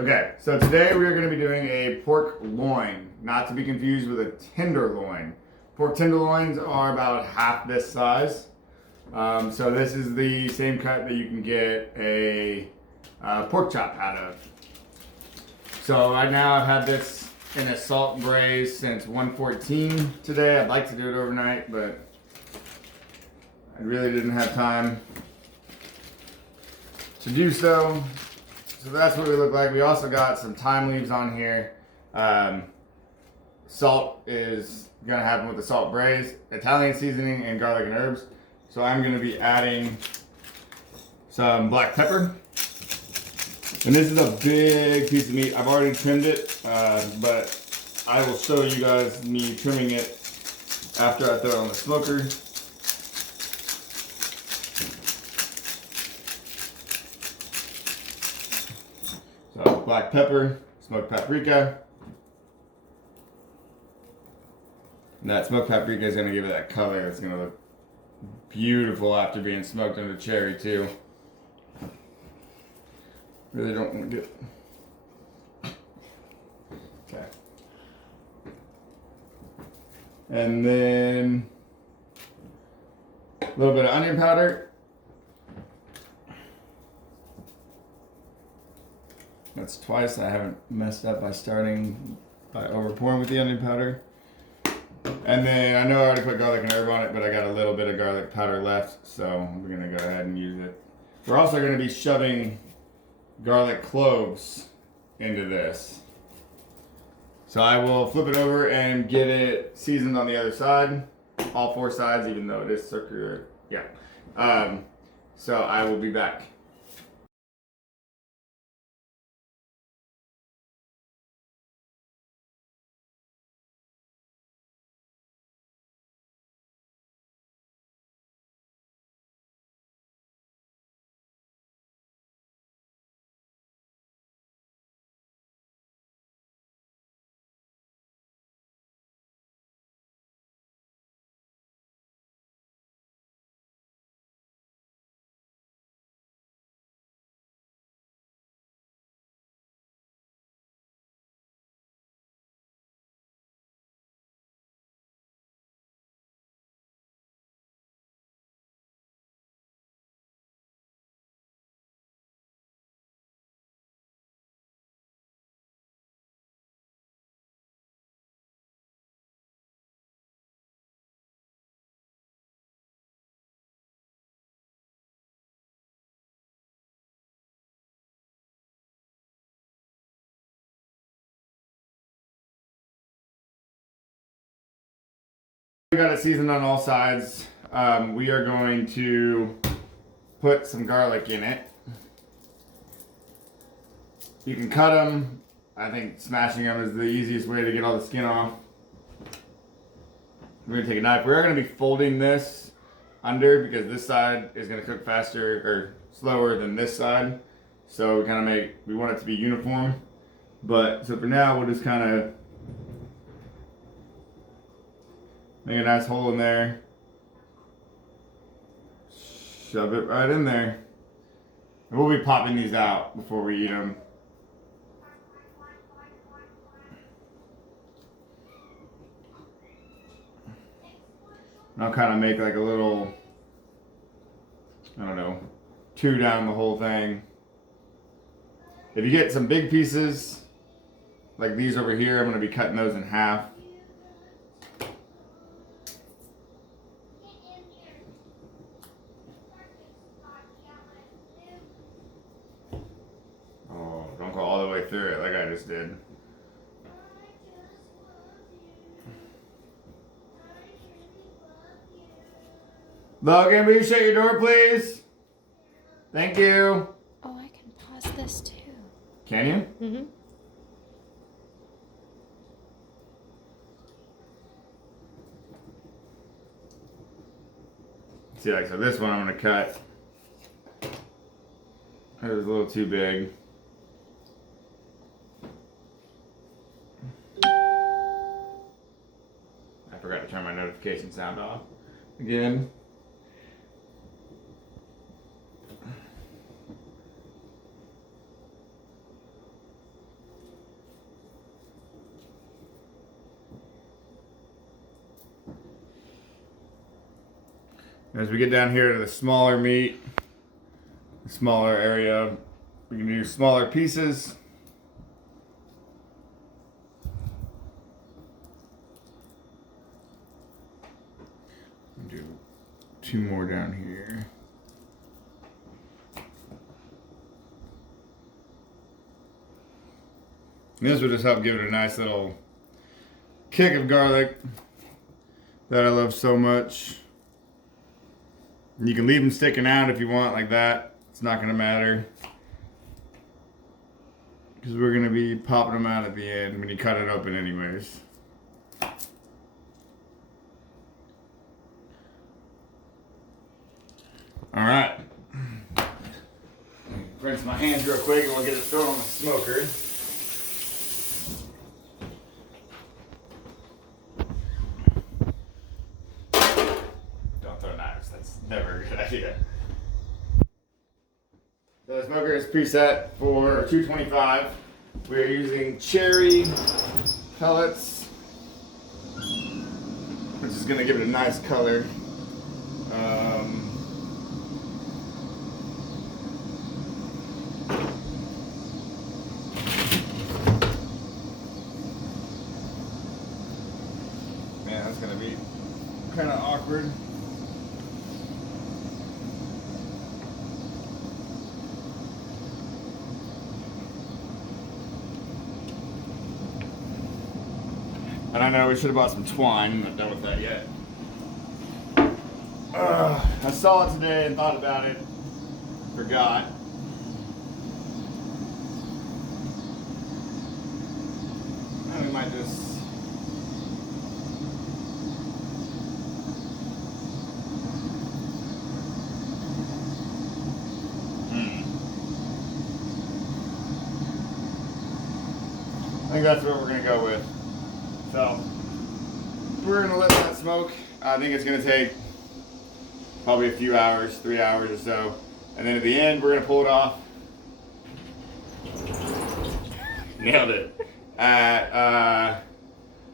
Okay, so today we are going to be doing a pork loin, not to be confused with a tenderloin. Pork tenderloins are about half this size. So this is the same cut that you can get a pork chop out of. So right now I've had this in a salt and braise since 1:14 today. I'd like to do it overnight, but I really didn't have time to do so. So that's what we look like. We also got some thyme leaves on here. Salt is gonna happen with the salt braise, Italian seasoning, and garlic and herbs. So I'm gonna be adding some black pepper. And this is a big piece of meat. I've already trimmed it, but I will show you guys me trimming it after I throw it on the smoker. So black pepper, smoked paprika. And that smoked paprika is going to give it that color. It's going to look beautiful after being smoked under cherry too. Really don't want to get... Okay. And then a little bit of onion powder. That's twice. I haven't messed up by overpouring with the onion powder. And then I know I already put garlic and herb on it, but I got a little bit of garlic powder left, so we're gonna go ahead and use it. We're also gonna be shoving garlic cloves into this. So I will flip it over and get it seasoned on the other side, all four sides, even though it is circular. Yeah. So I will be back. We got it seasoned on all sides. We are going to put some garlic in it. You can cut them. I think smashing them is the easiest way to get all the skin off. We're going to take a knife. We're going to be folding this under because this side is going to cook faster or slower than this side. So we want it to be uniform. But so for now, we'll just kind of make a nice hole in there. Shove it right in there. And we'll be popping these out before we eat them. And I'll kind of make like a little, I don't know, 2 down the whole thing. If you get some big pieces, like these over here, I'm going to be cutting those in half. Oh, don't go all the way through it like I just did. Logan, will you shut your door, please? Thank you. Oh, I can pause this too. Can you? Mm-hmm. See, like, so this one I'm gonna cut. It was a little too big. I forgot to turn my notification sound off again. As we get down here to the smaller meat, the smaller area, we can do smaller pieces. Do 2 more down here. And this will just help give it a nice little kick of garlic that I love so much. You can leave them sticking out if you want like that. It's not gonna matter. Because we're gonna be popping them out at the end when you cut it open anyways. All right. Rinse my hands real quick and we'll get it thrown on the smoker. Don't throw knives, that's never a good idea. So the smoker is preset for 225. We're using cherry pellets, which is gonna give it a nice color. Man, that's gonna be kind of awkward. And I know we should have bought some twine. I'm not done with that yet. I saw it today and thought about it. Forgot. And we might just... I think that's what we're gonna go with. So we're gonna let that smoke. I think it's gonna take probably a few hours, 3 hours or so. And then at the end, we're gonna pull it off. Nailed it. At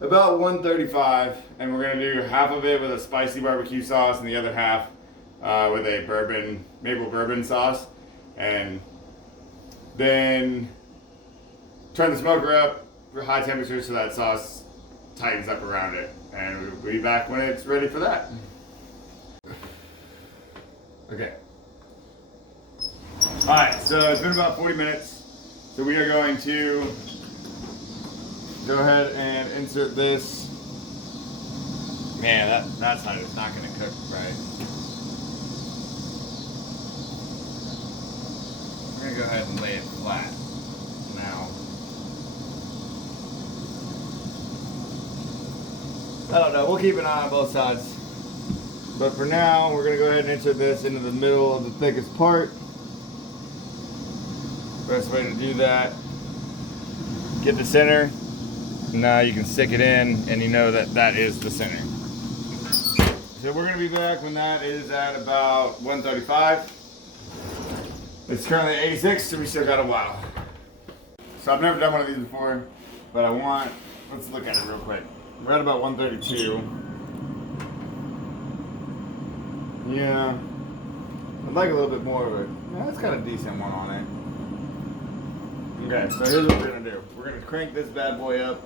about 135, and we're gonna do half of it with a spicy barbecue sauce and the other half with a maple bourbon sauce. And then turn the smoker up for high temperature so that sauce tightens up around it. And we'll be back when it's ready for that. Okay. Alright, so it's been about 40 minutes. So we are going to go ahead and insert this. Man, that side is not going to cook right. We're going to go ahead and lay it flat now. I don't know, we'll keep an eye on both sides. But for now, we're going to go ahead and insert this into the middle of the thickest part. Best way to do that, get the center. Now you can stick it in and you know that that is the center. So we're going to be back when that is at about 135. It's currently 86, so we still got a while. So I've never done one of these before, but let's look at it real quick. We're at about 132. Yeah, I'd like a little bit more of it. Yeah, that's got a decent one on it. Okay, so here's what we're gonna do. We're gonna crank this bad boy up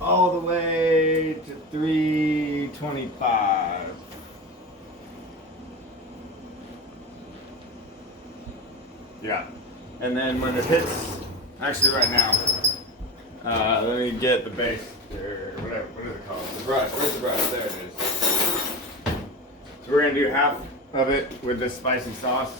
all the way to 325. Yeah, and then when it hits, actually right now, let me get the base, or whatever, what is it called? The brush, where's the brush? There it is. So we're gonna do half of it with this spicy sauce.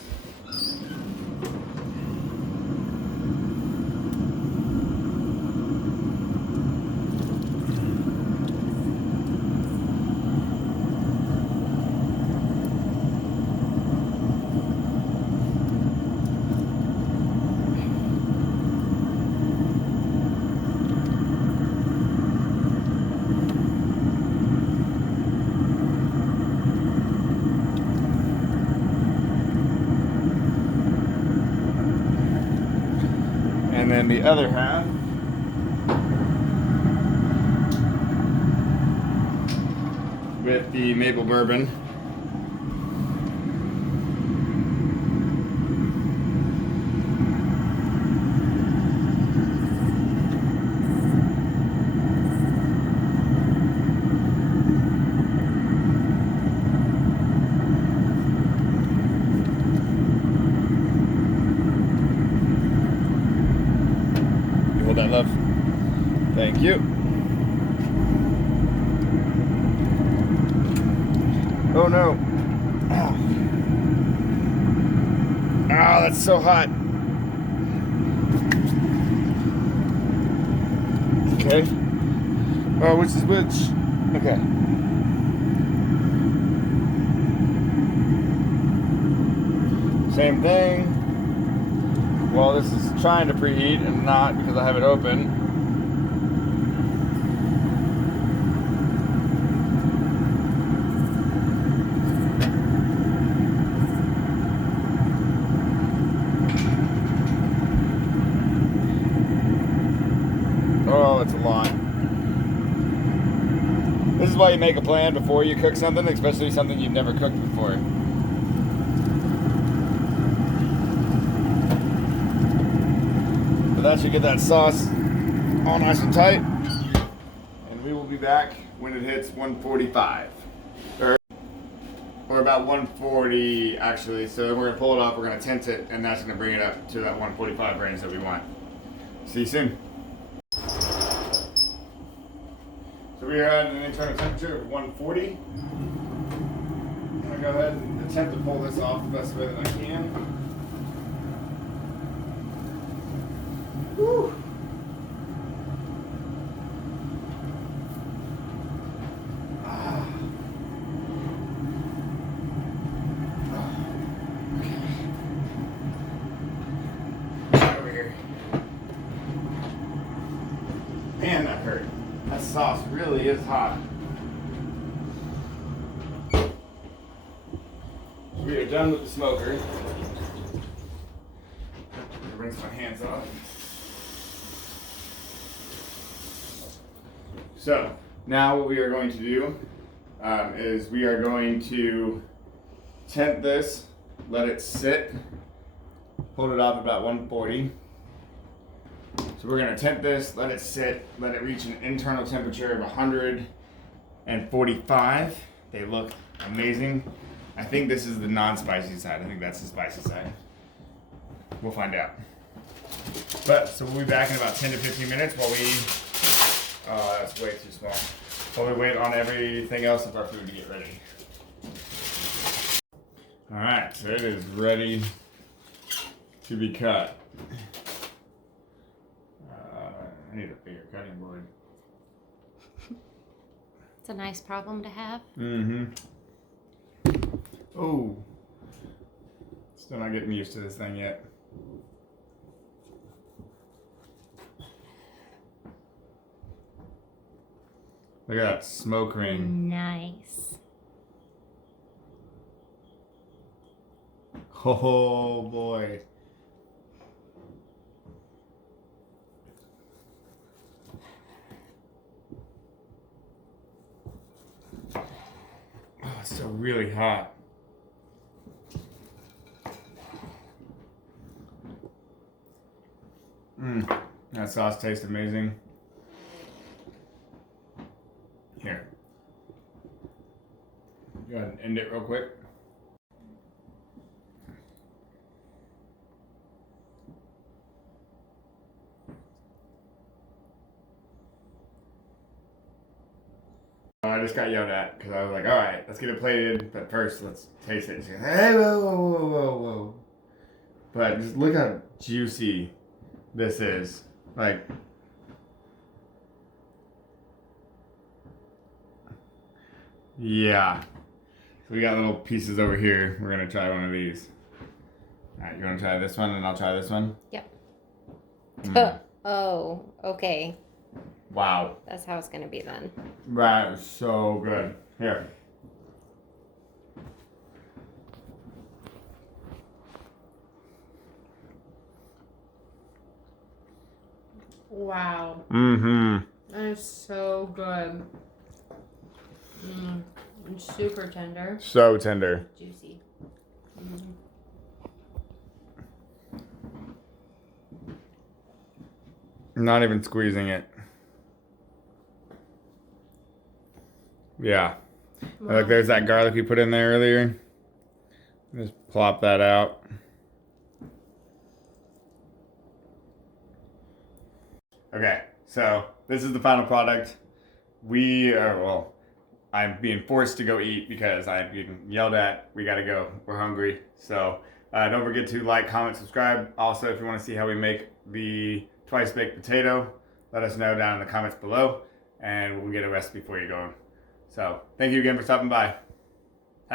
And then the other half with the maple bourbon. hold that, love. Thank you. Oh no. Ow. Oh, that's so hot. Okay. Oh, which is which? Okay. Same thing. Well, this is trying to preheat and not because I have it open. Oh, it's a lot. This is why you make a plan before you cook something, especially something you've never cooked before. But that should get that sauce all nice and tight. And we will be back when it hits 145. Or about 140 actually. So we're gonna pull it off, we're gonna tent it, and that's gonna bring it up to that 145 range that we want. See you soon. So we are at an internal temperature of 140. I'm gonna go ahead and attempt to pull this off the best way that I can. Woo. Over here. Man, that hurt. That sauce really is hot. We are done with the smoker. Rinse my hands off. So now what we are going to do is we are going to tent this, let it sit, hold it off about 140. So we're gonna tent this, let it sit, let it reach an internal temperature of 145. They look amazing. I think this is the non-spicy side. I think that's the spicy side. We'll find out. But, so we'll be back in about 10 to 15 minutes while we, that's way too small. While we wait on everything else of our food to get ready. All right, so it is ready to be cut. I need a bigger cutting board. It's a nice problem to have. Mm-hmm. Oh. Still not getting used to this thing yet. Look at that smoke ring. Nice. Oh boy. Oh, it's still really hot. That sauce tastes amazing. Here. Go ahead and end it real quick. I just got yelled at because I was like, all right, let's get it plated, but first let's taste it. She goes, hey, whoa, whoa, whoa, whoa, whoa. But just look how juicy this is. Like, yeah. So we got little pieces over here. We're going to try one of these. All right, you want to try this one and I'll try this one? Yep. Oh, okay. Wow. That's how it's going to be then. That is so good. Here. Wow. Mm-hmm. That is so good. And super tender. So tender. Juicy. Not even squeezing it. Yeah. Wow. Like there's that garlic we put in there earlier. Just plop that out. Okay, so this is the final product. I'm being forced to go eat because I'm being yelled at. We gotta go. We're hungry. So don't forget to like, comment, subscribe. Also, if you want to see how we make the twice baked potato, let us know down in the comments below, and we'll get a recipe for you going. So thank you again for stopping by.